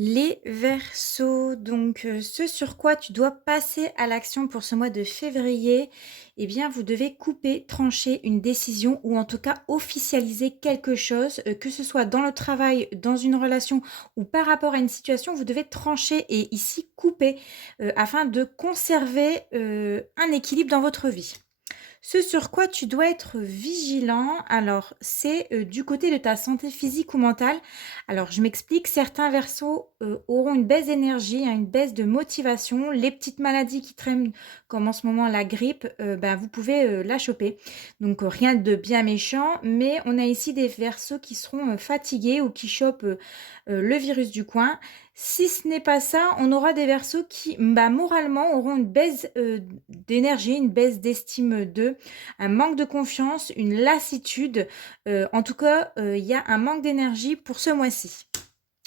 Les Verseaux, donc ce sur quoi tu dois passer à l'action pour ce mois de février, eh bien, vous devez couper, trancher une décision ou en tout cas officialiser quelque chose, que ce soit dans le travail, dans une relation ou par rapport à une situation, vous devez trancher et ici couper, afin de conserver, un équilibre dans votre vie. Ce sur quoi tu dois être vigilant, alors c'est, du côté de ta santé physique ou mentale. Alors je m'explique, certains versos, auront une baisse d'énergie, hein, une baisse de motivation. Les petites maladies qui traînent, comme en ce moment la grippe, bah, vous pouvez, la choper. Donc, rien de bien méchant, mais on a ici des versos qui seront, fatigués ou qui chopent, le virus du coin. Si ce n'est pas ça, on aura des versos qui, bah, moralement auront une baisse, d'énergie, une baisse d'estime d'eux, un manque de confiance, une lassitude, en tout cas, il y a un manque d'énergie pour ce mois-ci.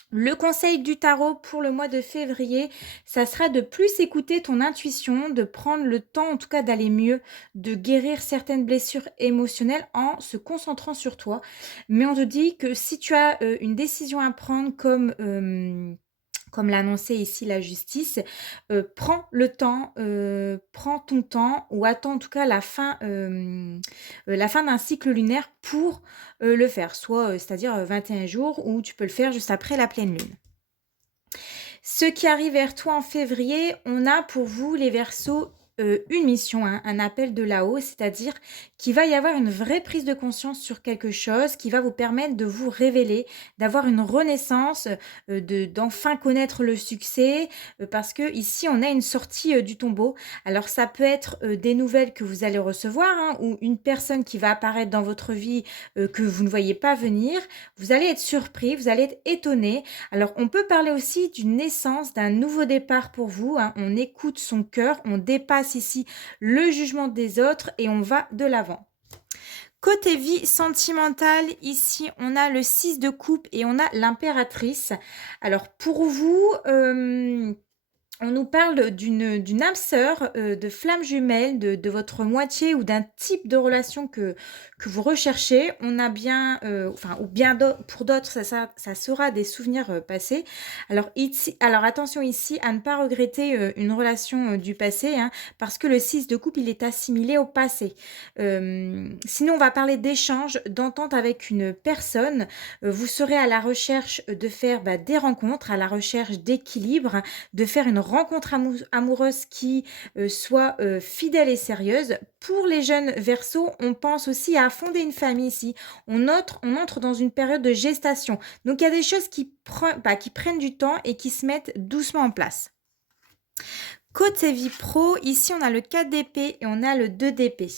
Le conseil du tarot pour le mois de février, ça sera de plus écouter ton intuition, de prendre le temps en tout cas d'aller mieux, de guérir certaines blessures émotionnelles en se concentrant sur toi. Mais on te dit que si tu as, une décision à prendre comme l'a annoncé ici la justice, prends le temps, prends ton temps ou attends en tout cas la fin d'un cycle lunaire pour, le faire. Soit, c'est-à-dire, 21 jours ou tu peux le faire juste après la pleine lune. Ce qui arrive vers toi en février, on a pour vous les Verseaux, une mission, hein, un appel de là-haut, c'est-à-dire qu'il va y avoir une vraie prise de conscience sur quelque chose qui va vous permettre de vous révéler, d'avoir une renaissance, d'enfin connaître le succès, parce que ici on a une sortie, du tombeau. Alors ça peut être, des nouvelles que vous allez recevoir, hein, ou une personne qui va apparaître dans votre vie, que vous ne voyez pas venir. Vous allez être surpris, vous allez être étonné. Alors, on peut parler aussi d'une naissance, d'un nouveau départ pour vous, hein. On écoute son cœur, on dépasse ici le jugement des autres et on va de l'avant. Côté vie sentimentale, ici, on a le 6 de coupe et on a l'impératrice. Alors, pour vous, on nous parle d'une âme sœur, de flamme jumelle, de votre moitié ou d'un type de relation que vous recherchez. On a bien, enfin ou bien pour d'autres, ça sera des souvenirs, passés. Alors attention ici à ne pas regretter, une relation, du passé, hein, parce que le 6 de coupe, il est assimilé au passé. Sinon, on va parler d'échange, d'entente avec une personne. Vous serez à la recherche, de faire, bah, des rencontres, à la recherche d'équilibre, de faire une rencontre amoureuse qui, soit, fidèle et sérieuse. Pour les jeunes Verseaux, on pense aussi à fonder une famille ici. On entre dans une période de gestation. Donc il y a des choses qui prennent du temps et qui se mettent doucement en place. Côté vie pro, ici on a le 4 d'épée et on a le 2 d'épée.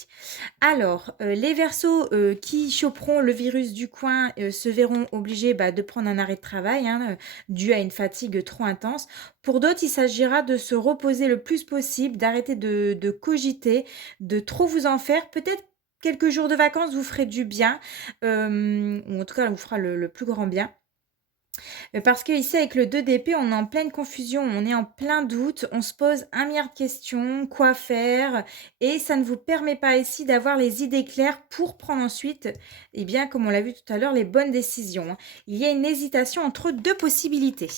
Alors, les Verseaux, qui choperont le virus du coin, se verront obligés, bah, de prendre un arrêt de travail, hein, dû à une fatigue trop intense. Pour d'autres, il s'agira de se reposer le plus possible, d'arrêter de cogiter, de trop vous en faire. Peut-être quelques jours de vacances vous ferait du bien, ou en tout cas, vous fera le plus grand bien. Parce qu'ici avec le 2 d'épée, on est en pleine confusion, on est en plein doute, on se pose un milliard de questions, quoi faire? Et ça ne vous permet pas ici d'avoir les idées claires pour prendre ensuite, eh bien, comme on l'a vu tout à l'heure, les bonnes décisions, hein. Il y a une hésitation entre 2 possibilités.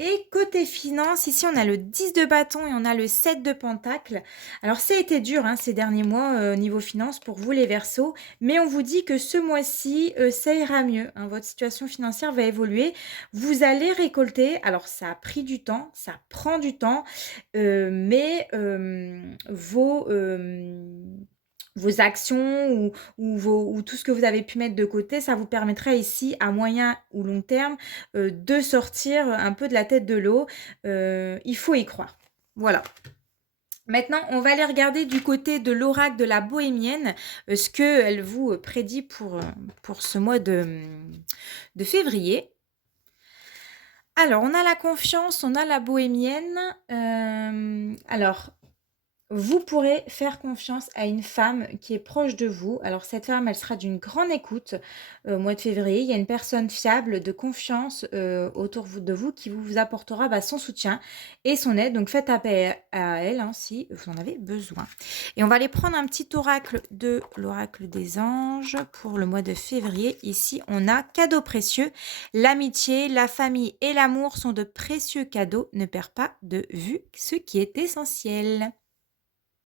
Et côté finance, ici on a le 10 de bâton et on a le 7 de pentacle. Alors ça a été dur, hein, ces derniers mois, niveau finance pour vous les Verseaux, mais on vous dit que ce mois-ci, ça ira mieux, hein. Votre situation financière va évoluer. Vous allez récolter, alors ça a pris du temps, ça prend du temps, mais vos actions ou tout ce que vous avez pu mettre de côté, ça vous permettra ici, à moyen ou long terme, de sortir un peu de la tête de l'eau. Il faut y croire. Voilà. Maintenant, on va aller regarder du côté de l'oracle de la bohémienne, ce qu'elle vous prédit pour ce mois de février. Alors, on a la confiance, on a la bohémienne. Alors, Vous pourrez faire confiance à une femme qui est proche de vous. Alors cette femme, elle sera d'une grande écoute au mois de février. Il y a une personne fiable, de confiance autour de vous qui vous apportera son soutien et son aide. Donc faites appel à elle hein, si vous en avez besoin. Et on va aller prendre un petit oracle de l'oracle des anges pour le mois de février. Ici, on a cadeaux précieux. L'amitié, la famille et l'amour sont de précieux cadeaux. Ne perds pas de vue ce qui est essentiel.